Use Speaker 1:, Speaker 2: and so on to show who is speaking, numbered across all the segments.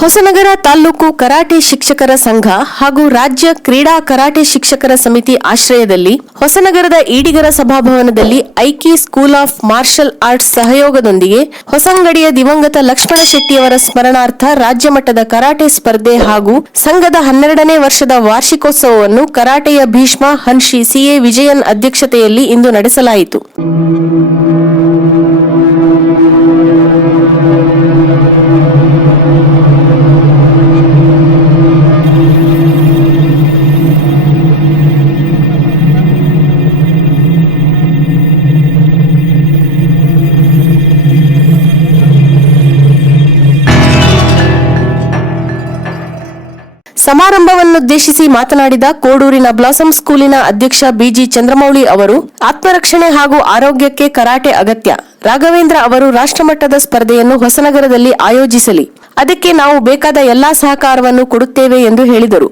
Speaker 1: Hosanagara taluk karate ಶಿಕ್ಷಕರ ಸಂಘ ಹಾಗೂ ರಾಜ್ಯ ಕ್ರೀಡಾ ಕರಾಟೆ ಶಿಕ್ಷಕರ ಸಮಿತಿ ಆಶ್ರಯದಲ್ಲಿ ಹೊಸನಗರದ ಈಡಿಗರ ಸಭಾಭವನದಲ್ಲಿ Aiki school of martial arts ಸಹಯೋಗದೊಂದಿಗೆ ಹೊಸಂಗಡಿಯ ದಿವಂಗತ ಲಕ್ಷ್ಮಣ ಶೆಟ್ಟಿಯವರ ಸ್ಮರಣಾರ್ಥ ರಾಜ್ಯ ಮಟ್ಟದ ಕರಾಟೆ ಸ್ಪರ್ಧೆ ಹಾಗೂ ಸಂಘದ ಹನ್ನೆರಡನೇ ವರ್ಷದ ವಾರ್ಷಿಕೋತ್ಸವವನ್ನು ಕರಾಟೆಯ Bhishma Hanshi C A Vijayan ಅಧ್ಯಕ್ಷತೆಯಲ್ಲಿ ಇಂದು ನಡೆಸಲಾಯಿತು. ಸಮಾರಂಭವನ್ನುದ್ದೇಶಿಸಿ ಮಾತನಾಡಿದ ಕೋಡೂರಿನ ಬ್ಲಾಸಮ್ ಸ್ಕೂಲಿನ ಅಧ್ಯಕ್ಷ ಬಿಜಿ ಚಂದ್ರಮೌಳಿ ಅವರು, ಆತ್ಮರಕ್ಷಣೆ ಹಾಗೂ ಆರೋಗ್ಯಕ್ಕೆ ಕರಾಟೆ ಅಗತ್ಯ. ರಾಘವೇಂದ್ರ ಅವರು ರಾಷ್ಟ್ರಮಟ್ಟದ ಸ್ಪರ್ಧೆಯನ್ನು ಹೊಸನಗರದಲ್ಲಿ ಆಯೋಜಿಸಲಿ. ಅದಕ್ಕೆ ನಾವು ಬೇಕಾದ ಎಲ್ಲಾ ಸಹಕಾರವನ್ನು ಕೊಡುತ್ತೇವೆ ಎಂದು ಹೇಳಿದರು.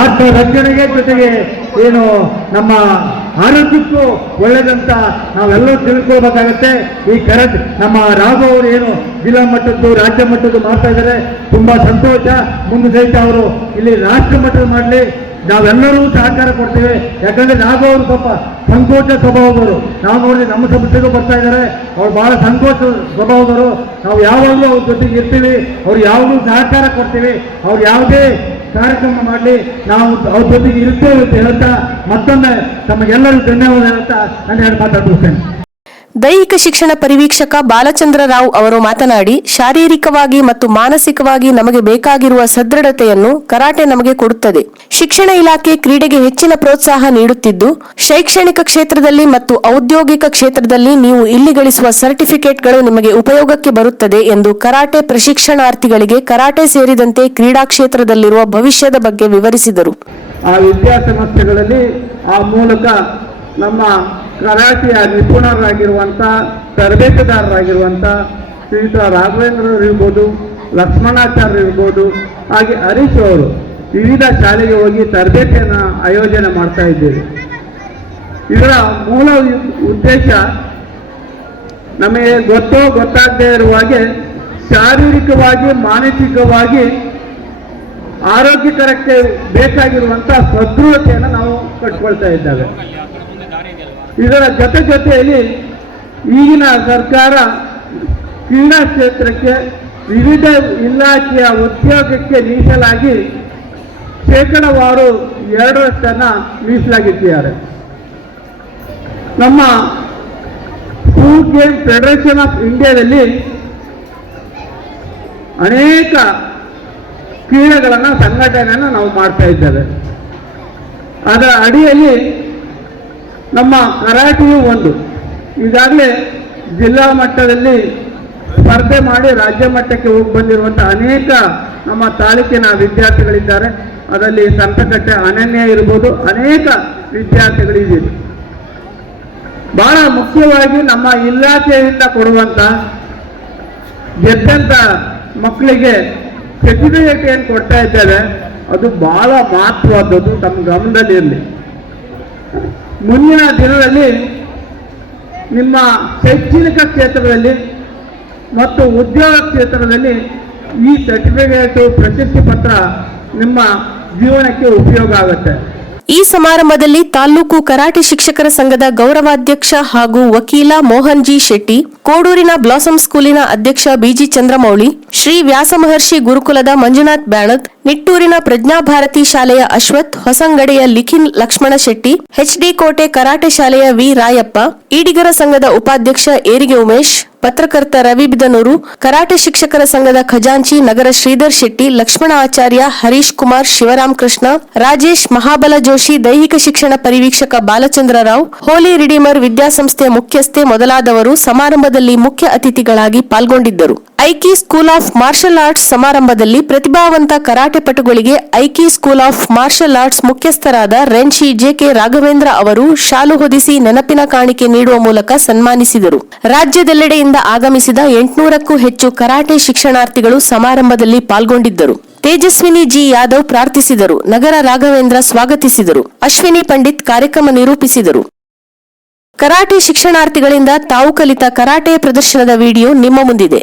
Speaker 2: ಆತ್ಮ ರಕ್ಷಣೆಗೆ ಜೊತೆಗೆ ಏನು ನಮ್ಮ ಆರೋಗ್ಯಕ್ಕೂ ಒಳ್ಳೆಯದಂತ ನಾವೆಲ್ಲರೂ ತಿಳ್ಕೊಳ್ಬೇಕಾಗತ್ತೆ. ಈ ಕರೆಂಟ್ ನಮ್ಮ ರಾಘು ಅವರು ಏನು ಜಿಲ್ಲಾ ಮಟ್ಟದ್ದು, ರಾಜ್ಯ ಮಟ್ಟದ್ದು ಮಾಡ್ತಾ ಇದ್ದಾರೆ. ತುಂಬಾ ಸಂತೋಷ. ಮುಂದೆ ಸಹಿತ ಅವರು ಇಲ್ಲಿ ರಾಷ್ಟ್ರ ಮಟ್ಟದ ಮಾಡಲಿ. ನಾವೆಲ್ಲರೂ ಸಹಕಾರ ಕೊಡ್ತೇವೆ. ಯಾಕಂದ್ರೆ ರಾಘು ಅವರು ಸ್ವಲ್ಪ ಸಂಕೋಚ ಸ್ವಭಾವದವರು. ನಾವು ನೋಡಿ ನಮ್ಮ ಸಂಸ್ಥೆಗೂ ಬರ್ತಾ ಇದ್ದಾರೆ. ಅವ್ರು ಬಹಳ ಸಂಕೋಚ ಸ್ವಭಾವದವರು. ನಾವು ಯಾವಾಗಲೂ ಅವ್ರ ಜೊತೆಗೆ ಇರ್ತೀವಿ. ಅವ್ರು ಯಾವಾಗಲೂ ಸಹಕಾರ ಕೊಡ್ತೀವಿ. ಅವ್ರು ಯಾವುದೇ ಕಾರ್ಯಕ್ರಮ ಮಾಡಲಿ, ನಾವು ಅವ್ರ ಜೊತೆಗೆ ಇರುತ್ತೇವೆ ಅಂತ ಹೇಳ್ತಾ ಮತ್ತೊಮ್ಮೆ ತಮಗೆಲ್ಲರೂ ಧನ್ಯವಾದ ಹೇಳ್ತಾ ನಾನು ಎರಡು ಮಾತಾಡ್ತೇನೆ
Speaker 1: ದೈಹಿಕ ಶಿಕ್ಷಣ ಪರಿವೀಕ್ಷಕ ಬಾಲಚಂದ್ರ ರಾವ್ ಅವರು ಮಾತನಾಡಿ, ಶಾರೀರಿಕವಾಗಿ ಮತ್ತು ಮಾನಸಿಕವಾಗಿ ನಮಗೆ ಬೇಕಾಗಿರುವ ಸದೃಢತೆಯನ್ನು ಕರಾಟೆ ನಮಗೆ ಕೊಡುತ್ತದೆ. ಶಿಕ್ಷಣ ಇಲಾಖೆ ಕ್ರೀಡೆಗೆ ಹೆಚ್ಚಿನ ಪ್ರೋತ್ಸಾಹ ನೀಡುತ್ತಿದ್ದು, ಶೈಕ್ಷಣಿಕ ಕ್ಷೇತ್ರದಲ್ಲಿ ಮತ್ತು ಔದ್ಯೋಗಿಕ ಕ್ಷೇತ್ರದಲ್ಲಿ ನೀವು ಇಲ್ಲಿ ಗಳಿಸುವ ಸರ್ಟಿಫಿಕೇಟ್ಗಳು ನಿಮಗೆ ಉಪಯೋಗಕ್ಕೆ ಬರುತ್ತದೆ ಎಂದು ಕರಾಟೆ ಪ್ರಶಿಕ್ಷಣಾರ್ಥಿಗಳಿಗೆ ಕರಾಟೆ ಸೇರಿದಂತೆ ಕ್ರೀಡಾ ಕ್ಷೇತ್ರದಲ್ಲಿರುವ ಭವಿಷ್ಯದ ಬಗ್ಗೆ ವಿವರಿಸಿದರು.
Speaker 2: ಆ ವಿದ್ಯಾಸಂಸ್ಥೆಗಳಲ್ಲಿ ಆ ಮೂಲಕ ನಮ್ಮ ಕರಾಟೆಯ ನಿಪುಣರಾಗಿರುವಂಥ ತರಬೇತುದಾರರಾಗಿರುವಂಥ ಶ್ರೀಯುತ ರಾಘವೇಂದ್ರರು ಇರ್ಬೋದು ಲಕ್ಷ್ಮಣಾಚಾರ್ಯರು ಇರ್ಬೋದು, ಹಾಗೆ ಹರೀಶ್ ಅವರು ವಿವಿಧ ಶಾಲೆಗೆ ಹೋಗಿ ತರಬೇತಿಯನ್ನು ಆಯೋಜನೆ ಮಾಡ್ತಾ ಇದ್ದೇವೆ. ಇದರ ಮೂಲ ಉದ್ದೇಶ ನಮಗೆ ಗೊತ್ತೋ ಗೊತ್ತಾಗದೇ ಇರುವ ಹಾಗೆ ಶಾರೀರಿಕವಾಗಿ, ಮಾನಸಿಕವಾಗಿ ಆರೋಗ್ಯಕರಕ್ಕೆ ಬೇಕಾಗಿರುವಂಥ ಸದೃಢತೆಯನ್ನು ನಾವು ಕಟ್ಕೊಳ್ತಾ ಇದ್ದೇವೆ. ಇದರ ಜೊತೆ ಜೊತೆಯಲ್ಲಿ ಈಗಿನ ಸರ್ಕಾರ ಕ್ರೀಡಾ ಕ್ಷೇತ್ರಕ್ಕೆ ವಿವಿಧ ಇಲಾಖೆಯ ಉದ್ಯೋಗಕ್ಕೆ ಮೀಸಲಾಗಿ ಶೇಕಡವಾರು ಎರಡರಷ್ಟನ್ನ ಮೀಸಲಾಗಿದ್ದಾರೆ ನಮ್ಮ ಸ್ಕೂಲ್ ಗೇಮ್ ಫೆಡರೇಷನ್ ಆಫ್ ಇಂಡಿಯಾದಲ್ಲಿ ಅನೇಕ ಕ್ರೀಡೆಗಳನ್ನು ಸಂಘಟನೆಯನ್ನು ನಾವು ಮಾಡ್ತಾ ಇದ್ದೇವೆ. ಅದರ ಅಡಿಯಲ್ಲಿ ನಮ್ಮ ಕರಾಟೆಯು ಒಂದು. ಈಗಾಗಲೇ ಜಿಲ್ಲಾ ಮಟ್ಟದಲ್ಲಿ ಸ್ಪರ್ಧೆ ಮಾಡಿ ರಾಜ್ಯ ಮಟ್ಟಕ್ಕೆ ಹೋಗಿ ಬಂದಿರುವಂಥ ಅನೇಕ ನಮ್ಮ ತಾಲೂಕಿನ ವಿದ್ಯಾರ್ಥಿಗಳಿದ್ದಾರೆ. ಅದರಲ್ಲಿ ಸಂತಕಟ್ಟೆ ಅನನ್ಯ ಇರ್ಬೋದು. ಅನೇಕ ವಿದ್ಯಾರ್ಥಿಗಳಿದೆ ಬಹಳ ಮುಖ್ಯವಾಗಿ ನಮ್ಮ ಇಲಾಖೆಯಿಂದ ಕೊಡುವಂಥ ಗೆದ್ದಂಥ ಮಕ್ಕಳಿಗೆ ಸರ್ಟಿಫಿಕೇಟ್ ಏನು ಕೊಡ್ತಾ ಇದ್ದೇವೆ. ಅದು ಬಹಳ ಮಹತ್ವದ್ದು. ತಮ್ಮ ಗಮನದಲ್ಲಿ ಇರಲಿ ಮುಂದಿನ ದಿನದಲ್ಲಿ ನಿಮ್ಮ ಶೈಕ್ಷಣಿಕ ಕ್ಷೇತ್ರದಲ್ಲಿ ಮತ್ತು ಉದ್ಯೋಗ ಕ್ಷೇತ್ರದಲ್ಲಿ ಈ ಸರ್ಟಿಫಿಕೇಟು ಪ್ರಶಸ್ತಿ ಪತ್ರ ನಿಮ್ಮ ಜೀವನಕ್ಕೆ ಉಪಯೋಗ ಆಗುತ್ತೆ.
Speaker 1: ಈ ಸಮಾರಂಭದಲ್ಲಿ ತಾಲೂಕು ಕರಾಟೆ ಶಿಕ್ಷಕರ ಸಂಘದ ಗೌರವಾಧ್ಯಕ್ಷ ಹಾಗೂ ವಕೀಲ ಮೋಹನ್ ಜಿ ಶೆಟ್ಟಿ, ಕೋಡೂರಿನ ಬ್ಲಾಸಮ್ ಸ್ಕೂಲಿನ ಅಧ್ಯಕ್ಷ ಬಿಜಿ ಚಂದ್ರಮೌಳಿ, ಶ್ರೀ ವ್ಯಾಸಮಹರ್ಷಿ ಗುರುಕುಲದ ಮಂಜುನಾಥ್ ಬ್ಯಾಣತ್, ನಿಟ್ಟೂರಿನ ಪ್ರಜ್ಞಾಭಾರತಿ ಶಾಲೆಯ ಅಶ್ವಥ್, ಹೊಸಂಗಡೆಯ ಲಿಖಿನ್ ಲಕ್ಷ್ಮಣ ಶೆಟ್ಟಿ ಎಚ್ಡಿ ಕೋಟೆ ಕರಾಟೆ ಶಾಲೆಯ ವಿ ರಾಯಪ್ಪ ಈಡಿಗರ ಸಂಘದ ಉಪಾಧ್ಯಕ್ಷ ಏರಿಗೆ ಉಮೇಶ್ ಪತ್ರಕರ್ತ ರವಿ ಬಿದನೂರು, ಕರಾಟೆ ಶಿಕ್ಷಕರ ಸಂಘದ ಖಜಾಂಚಿ ನಗರ ಶ್ರೀಧರ್ ಶೆಟ್ಟಿ, ಲಕ್ಷ್ಮಣ ಆಚಾರ್ಯ ಹರೀಶ್ ಕುಮಾರ್ ಶಿವರಾಮ್ ಕೃಷ್ಣ, ರಾಜೇಶ್ ಮಹಾಬಲ ಜೋಶಿ, ದೈಹಿಕ ಶಿಕ್ಷಣ ಪರಿವೀಕ್ಷಕ ಬಾಲಚಂದ್ರ ರಾವ್, ಹೋಲಿ ರಿಡೀಮರ್ ವಿದ್ಯಾಸಂಸ್ಥೆ ಮುಖ್ಯಸ್ಥೆ ಮೊದಲಾದವರು ಸಮಾರಂಭದಲ್ಲಿ ಮುಖ್ಯ ಅತಿಥಿಗಳಾಗಿ ಪಾಲ್ಗೊಂಡಿದ್ದರು. Aiki school of martial arts ಸಮಾರಂಭದಲ್ಲಿ ಪ್ರತಿಭಾವಂತ karate ಪಟುಗಳಿಗೆ Aiki school of martial arts ಮುಖ್ಯಸ್ಥರಾದ ರೆನ್ಶಿ ಜೆಕೆ ರಾಘವೇಂದ್ರ ಅವರು ಶಾಲು ಹೊದಿಸಿ ನೆನಪಿನ ಕಾಣಿಕೆ ನೀಡುವ ಮೂಲಕ ಸನ್ಮಾನಿಸಿದರು. ರಾಜ್ಯದೆಲ್ಲೆಡೆಯಿಂದ ಆಗಮಿಸಿದ ಎಂಟುನೂರಕ್ಕೂ ಹೆಚ್ಚು ಕರಾಟೆ ಶಿಕ್ಷಣಾರ್ಥಿಗಳು ಸಮಾರಂಭದಲ್ಲಿ ಪಾಲ್ಗೊಂಡಿದ್ದರು. ತೇಜಸ್ವಿನಿ ಜಿ ಯಾದವ್ ಪ್ರಾರ್ಥಿಸಿದರು. ನಗರ ರಾಘವೇಂದ್ರ ಸ್ವಾಗತಿಸಿದರು. ಅಶ್ವಿನಿ ಪಂಡಿತ್ ಕಾರ್ಯಕ್ರಮ ನಿರೂಪಿಸಿದರು. ಕರಾಟೆ ಶಿಕ್ಷಣಾರ್ಥಿಗಳಿಂದ ತಾವು ಕಲಿತ ಕರಾಟೆ ಪ್ರದರ್ಶನದ ವಿಡಿಯೋ ನಿಮ್ಮ ಮುಂದಿದೆ.